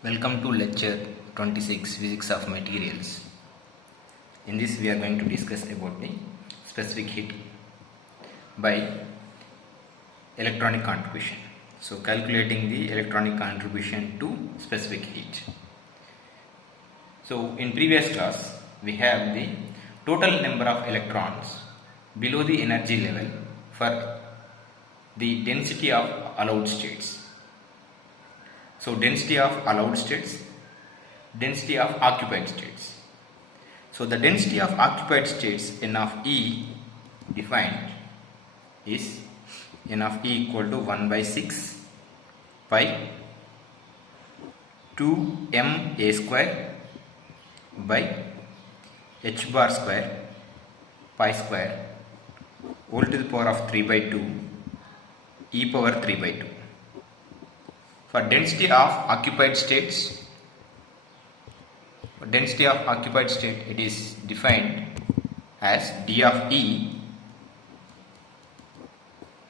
Welcome to lecture 26 Physics of Materials. In this we are going to discuss about the specific heat by electronic contribution. So calculating the electronic contribution to specific heat. So in previous class we have the total number of electrons below the energy level for the density of allowed states. So density of allowed states, density of occupied states. So the density of occupied states N of E defined is N of E equal to 1 by 6 pi 2 ma square by h bar square pi square whole to the power of 3 by 2 e power 3 by 2. For density of occupied states, it is defined as d of E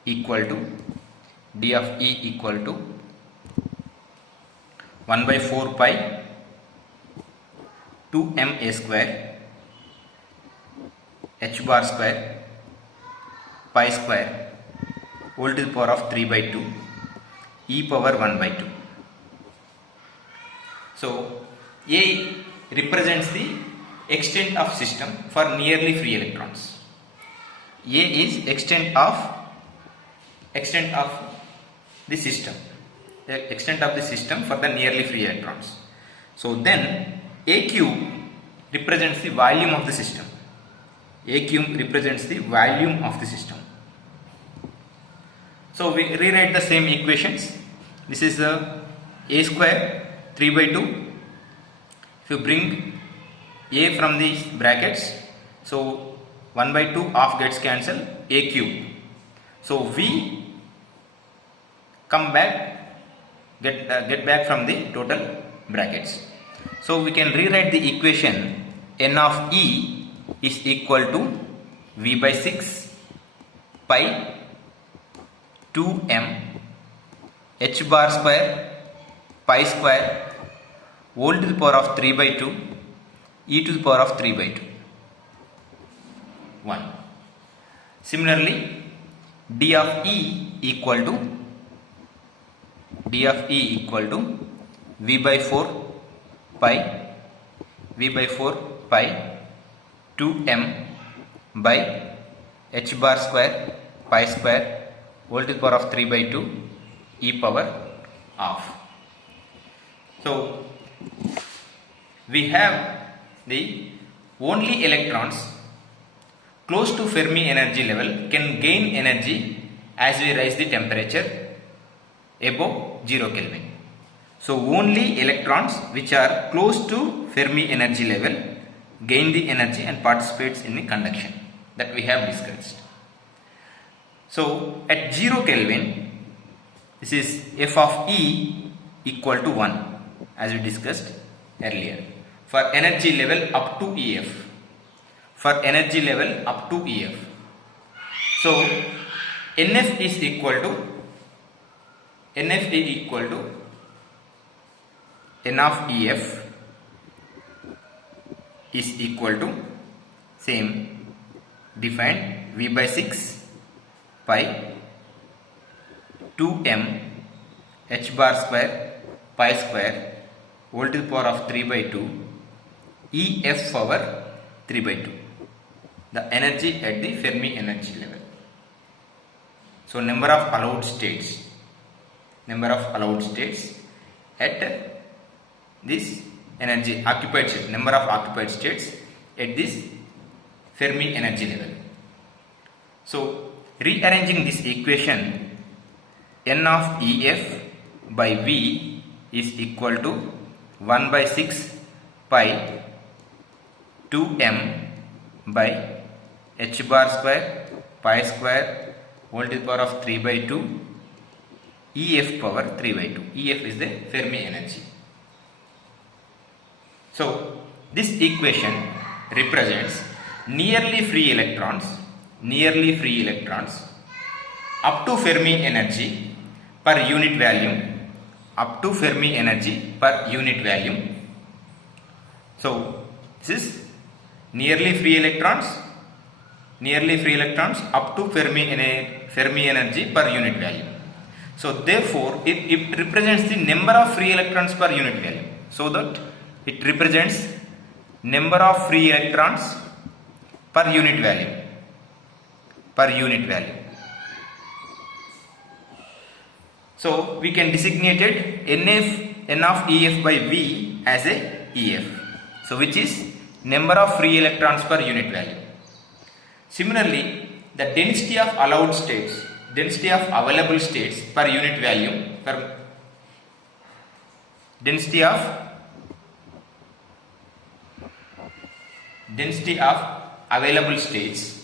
equal to 1 by 4 pi 2 ma square h bar square pi square whole to the power of 3 by 2 e power 1 by 2. So A represents the extent of system for nearly free electrons. A is extent of the system, for the nearly free electrons. So then A cube represents the volume of the system. So we rewrite the same equations. This is a square 3 by 2. If you bring a from these brackets, so 1 by 2 half gets cancelled, a cube. So we come back, get back from the total brackets. So we can rewrite the equation N of E is equal to V by 6 pi 2m h bar square pi square whole to the power of 3 by 2 e to the power of 3 by 2 1. Similarly, d of E equal to v by 4 pi 2m by h bar square pi square whole to the power of 3 by 2 e power half. So we have the only electrons close to Fermi energy level can gain energy as we rise the temperature above 0 Kelvin. So only electrons which are close to Fermi energy level gain the energy and participates in the conduction that we have discussed. So at 0 Kelvin, this is f of E equal to 1 as we discussed earlier for energy level up to EF. So NF is equal to N of EF is equal to same defined V by 6 pi 2m h bar square pi square whole to the power of 3 by 2 EF power 3 by 2, the energy at the Fermi energy level. So number of allowed states at this energy occupied states, number of occupied states at this Fermi energy level. So rearranging this equation, N of EF by V is equal to 1 by 6 pi 2m by h bar square pi square whole to the power of 3 by 2 EF power 3 by 2. EF is the Fermi energy. So this equation represents nearly free electrons up to Fermi energy per unit volume up to Fermi energy per unit volume. So this is nearly free electrons up to Fermi energy per unit volume. So therefore it represents the number of free electrons per unit volume. So that it represents number of free electrons per unit volume. So we can designate it N of EF by V as a EF. So which is number of free electrons per unit volume. Similarly, the density of allowed states, density of available states per unit volume, density of available states,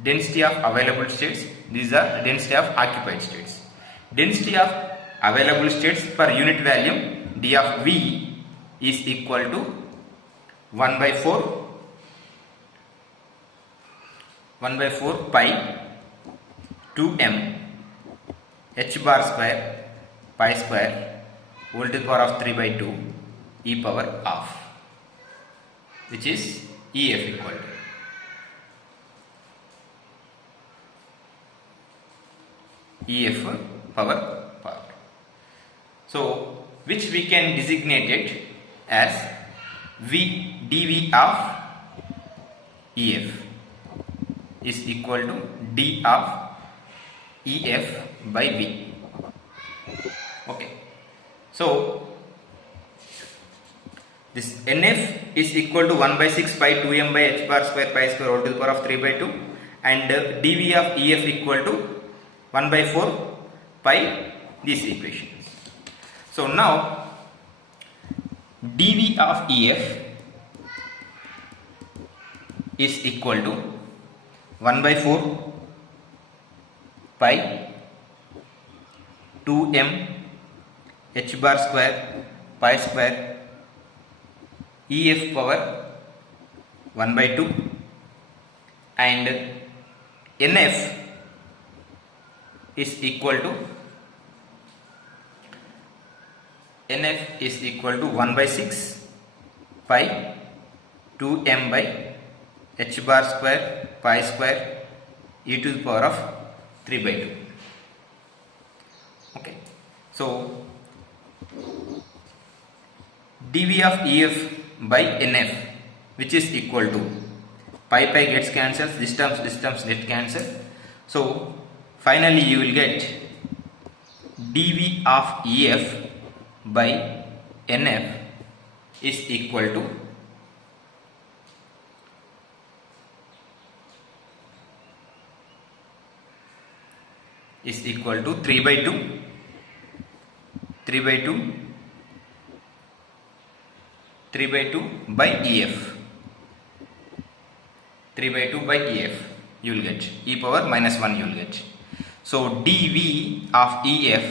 these are density of occupied states. Density of available states per unit volume, d of V is equal to 1 by 4 pi 2m h bar square pi square whole to the power of 3 by 2 e power half, which is EF equal to EF power part. So which we can designate it as dV of EF is equal to d of EF by V. Okay. So this NF is equal to 1 by 6 pi 2m by h bar square pi square whole to the power of 3 by 2, and dV of EF equal to 1 by 4 pi these equations. So now dV of EF is equal to 1 by 4 pi 2m h bar square pi square EF power 1 by 2, and NF is equal to 1 by 6 pi 2m by h bar square pi square e to the power of 3 by 2. Okay. So dV of EF by NF, which is equal to pi gets cancelled, this terms get cancelled. So finally you will get dV of EF by NF is equal to 3 by 2 by EF. 3 by 2 by EF you will get e power minus 1 you will get. So dV of EF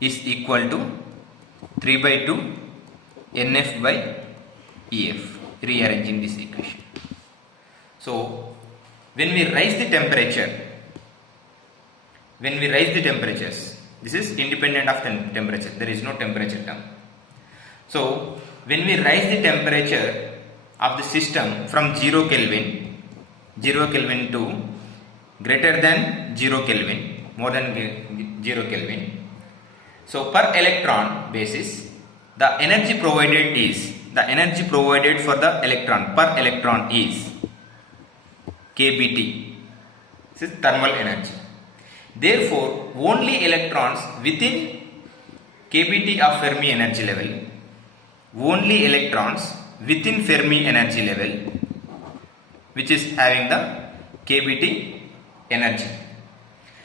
is equal to 3 by 2 NF by EF, rearranging this equation. So when we raise the temperatures, this is independent of temperature, there is no temperature term. So when we raise the temperature of the system from 0 Kelvin to greater than 0 Kelvin, more than 0 Kelvin, so per electron basis, the energy provided for the electron per electron is kBT. This is thermal energy. Therefore, only electrons within kBT of Fermi energy level, which is having the kBT energy,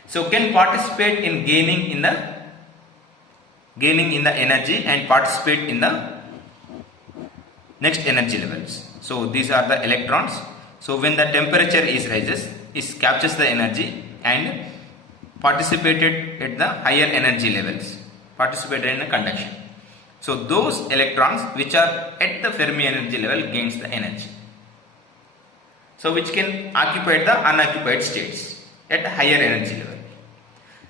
so can participate in gaining in the energy and participate in the next energy levels. So these are the electrons. So when the temperature is rises, it captures the energy and participated at the higher energy levels, participated in the conduction. So those electrons which are at the Fermi energy level gains the energy, so which can occupy the unoccupied states at higher energy level.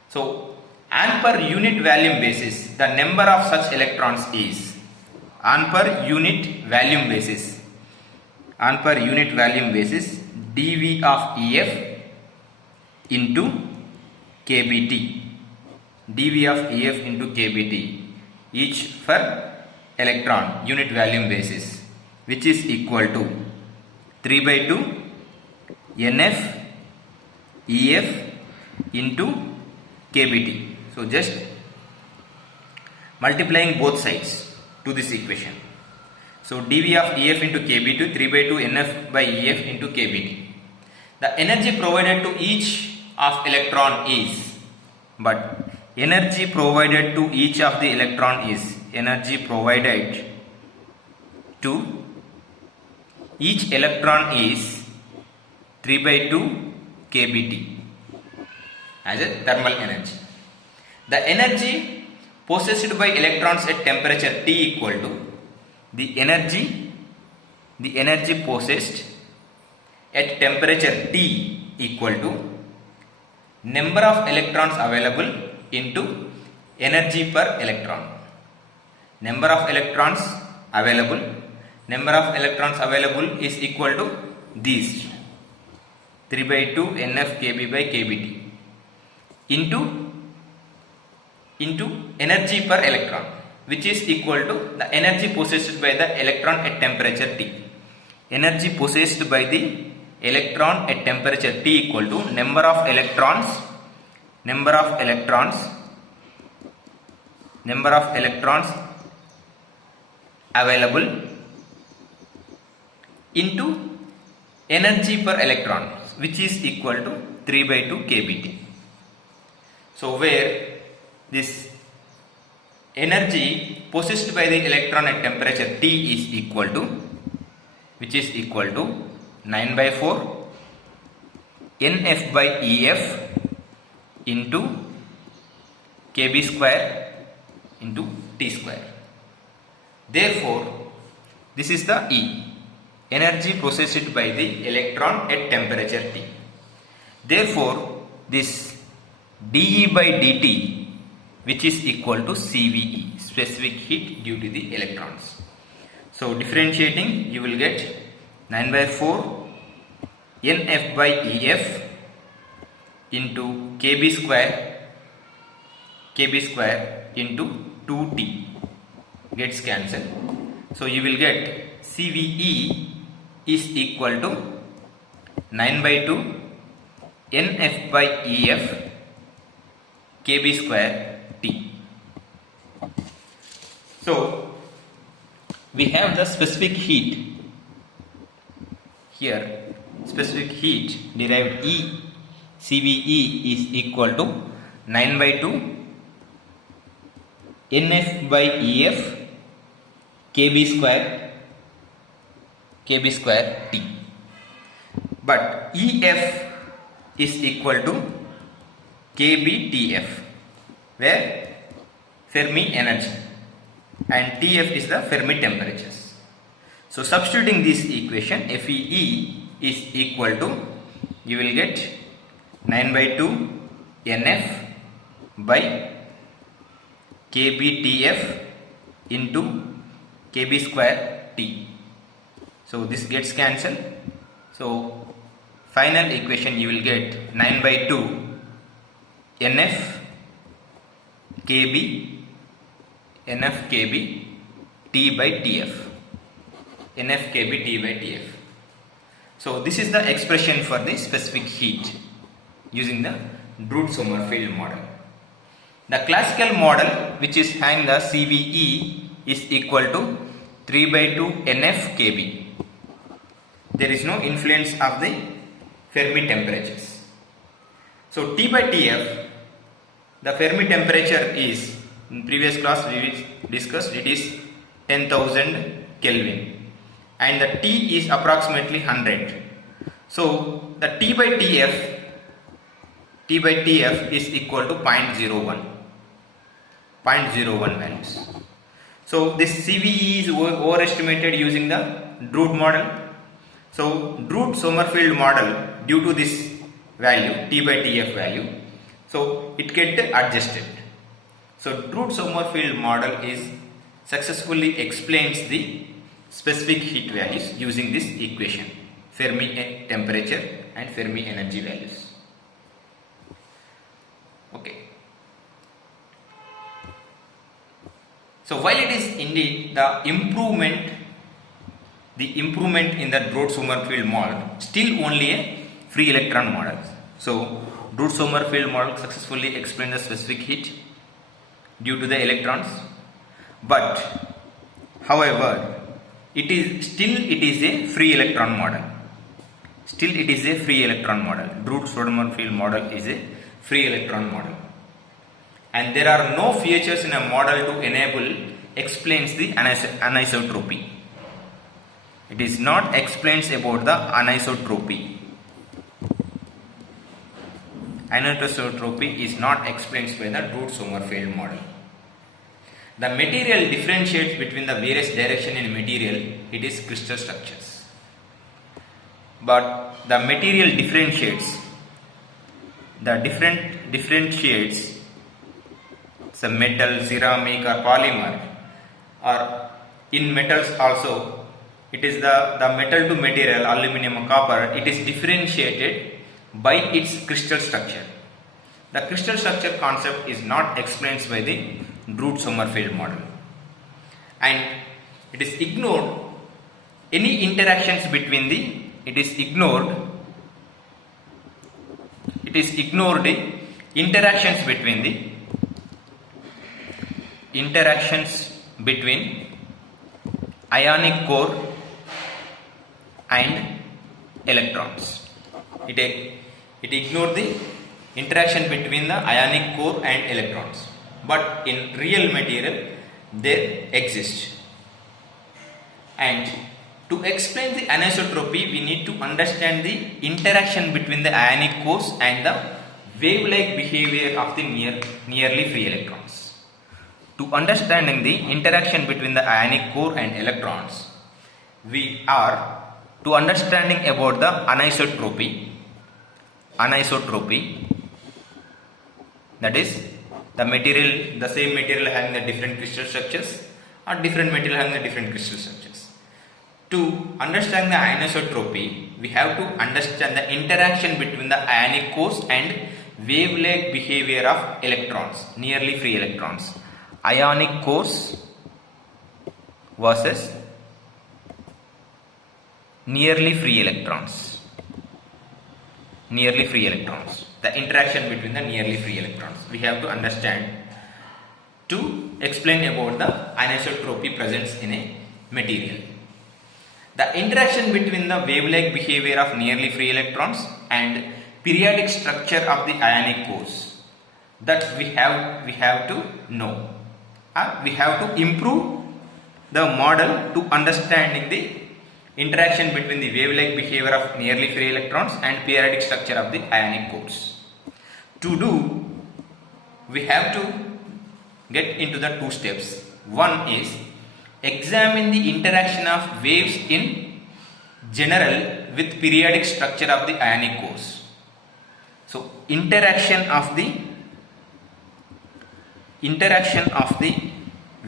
So On per unit volume basis, the number of such electrons is, on per unit volume basis, dV of EF into kBt, dV of EF into kBt, each for electron unit volume basis, which is equal to 3 by 2 NF EF into kBt. So just multiplying both sides to this equation. So dV of EF into kBt, 3 by 2 NF by EF into kBt. The energy provided to each of electron is, but energy provided to each of the electron is, energy provided to each electron is 3 by 2 kBt as a thermal energy. The energy possessed by electrons at temperature T equal to the energy possessed at temperature T equal to number of electrons available into energy per electron. Number of electrons available is equal to these 3 by 2 NF kB by kBt into energy per electron, which is equal to the energy possessed by the electron at temperature T. Energy possessed by the electron at temperature T equal to number of electrons available into energy per electron, which is equal to 3 by 2 kBt. So where this energy possessed by the electron at temperature T is equal to, which is equal to 9 by 4 NF by EF into kB square into T square. Therefore, this is the E, energy possessed by the electron at temperature T. Therefore, this dE by dt, which is equal to CVE, specific heat due to the electrons. So differentiating, you will get 9 by 4 NF by EF into kB square into 2T gets cancelled. So you will get CVE is equal to 9 by 2 NF by EF kB square T. So we have the specific heat here. Specific heat derived E, CVE is equal to 9 by 2 NF by EF kB square T. But EF is equal to kBTF, where Fermi energy, and TF is the Fermi temperatures. So substituting this equation, FEE is equal to, you will get 9 by 2 NF by kBTF into kB square T. So this gets cancelled. So final equation, you will get 9 by 2 NF kB T by TF, NF kB T by TF. So this is the expression for the specific heat using the Drude-Sommerfeld model. The classical model, which is having the CVE is equal to 3 by 2 NF kB. There is no influence of the Fermi temperatures. So T by TF, the Fermi temperature is, in previous class we discussed, it is 10,000 Kelvin, and the T is approximately 100. So the T by TF is equal to 0.01 values. So this CVE is overestimated using the Drude model. So Drude-Sommerfeld model, due to this value, T by TF value, so it get adjusted. So Drude Sommerfeld model is successfully explains the specific heat values using this equation, Fermi temperature and Fermi energy values. Okay. So while it is indeed the improvement in the Drude Sommerfeld model, still only a free electron model. So Drude Sommerfeld model successfully explained the specific heat due to the electrons, but however it is a free electron model. Still it is a free electron model. Drude Sommerfeld model is a free electron model, and there are no features in a model to enable explains the anisotropy. It is not explains about the anisotropy. Anisotropy is not explained by the Drude Sommerfeld model. The material differentiates between the various direction in material, it is crystal structures. But the material differentiates, the metal, ceramic or polymer, or in metals also, it is the metal to material, aluminum or copper, it is differentiated by its crystal structure. The crystal structure concept is not explained by the Drude Sommerfeld model, and it is ignored any interactions between the interactions between ionic core and electrons. It ignored the interaction between the ionic core and electrons, but in real material they exist. And to explain the anisotropy, we need to understand the interaction between the ionic cores and the wave-like behavior of the nearly free electrons. To understanding the interaction between the ionic core and electrons, we are to understanding about the anisotropy, that is the same material having the different crystal structures, or different material having the different crystal structures. To understand the anisotropy, we have to understand the interaction between the ionic cores and wave-like behavior of electrons, nearly free electrons. Ionic cores versus nearly free electrons. The interaction between the nearly free electrons we have to understand to explain about the anisotropy presence in a material. The interaction between the wave-like behavior of nearly free electrons and periodic structure of the ionic cores, that we have to know. We have to improve the model to understanding the interaction between the wave-like behavior of nearly free electrons and periodic structure of the ionic cores. To do, we have to get into the two steps. One is examine the interaction of waves in general with periodic structure of the ionic cores. So interaction of the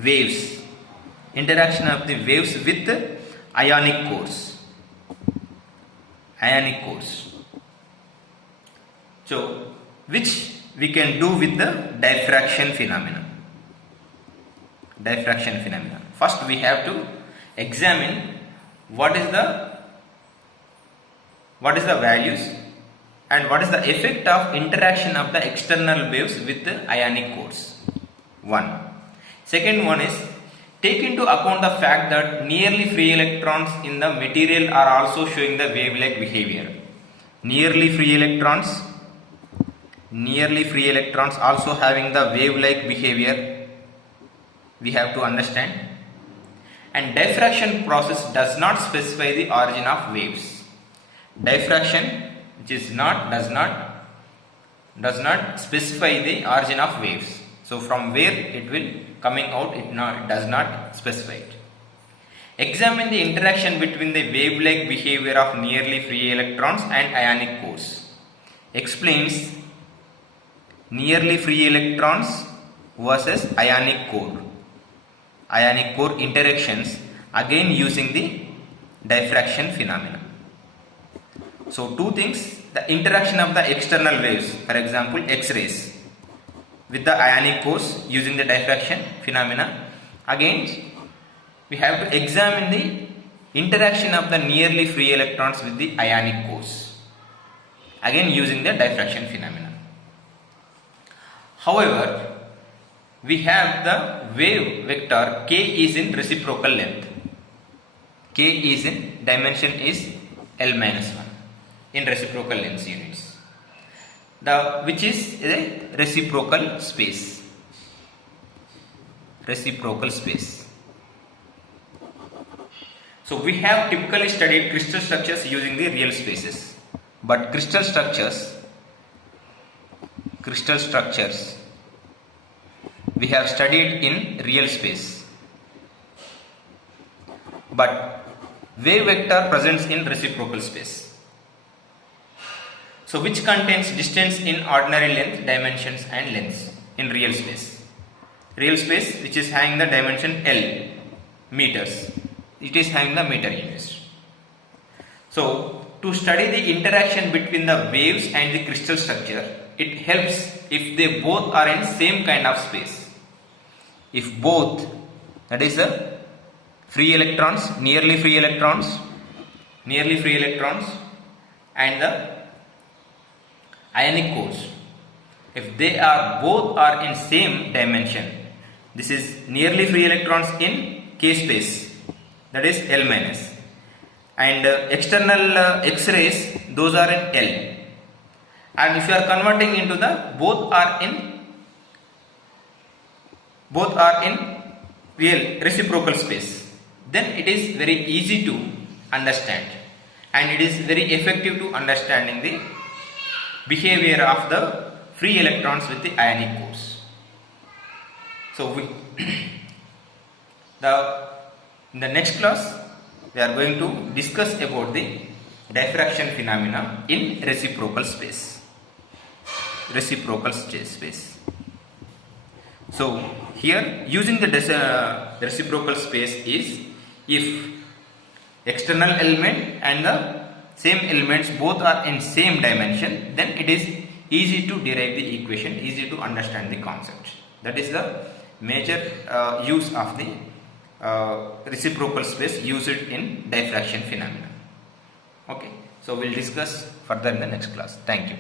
waves with ionic cores. So which we can do with the diffraction phenomenon. First we have to examine what is the values and what is the effect of interaction of the external waves with the ionic cores. One. Second one is take into account the fact that nearly free electrons in the material are also showing the wave-like behavior. Nearly free electrons also having the wave-like behavior, we have to understand. And diffraction process does not specify the origin of waves. Diffraction does not specify the origin of waves. So from where it will coming out, it does not specify it. Examine the interaction between the wave-like behavior of nearly free electrons and ionic cores. Explains nearly free electrons versus ionic core. Ionic core interactions, again using the diffraction phenomena. So two things, the interaction of the external waves, for example X-rays, with the ionic cores using the diffraction phenomena. Again we have to examine the interaction of the nearly free electrons with the ionic cores, again using the diffraction phenomena. However, we have the wave vector k is in reciprocal length. K is in dimension is L minus 1 in reciprocal length units, which is a reciprocal space. Reciprocal space. So we have typically studied crystal structures using the real spaces, but crystal structures we have studied in real space, but wave vector presents in reciprocal space. So which contains distance in ordinary length, dimensions and lengths in real space. Real space which is having the dimension L meters, it is having the meter units. So to study the interaction between the waves and the crystal structure, it helps if they both are in same kind of space. If both, that is the free electrons, nearly free electrons and the ionic cores, if they are both are in same dimension, this is nearly free electrons in K space, that is L minus, and external X-rays, those are in L. And if you are converting into the both are in real reciprocal space, then it is very easy to understand and it is very effective to understanding the behavior of the free electrons with the ionic cores. So in the next class we are going to discuss about the diffraction phenomena in reciprocal space. So here using the reciprocal space is if external element and the same elements both are in same dimension, then it is easy to derive the equation, easy to understand the concept. That is the major use of the reciprocal space used in diffraction phenomena. Okay, so we'll discuss further in the next class. Thank you.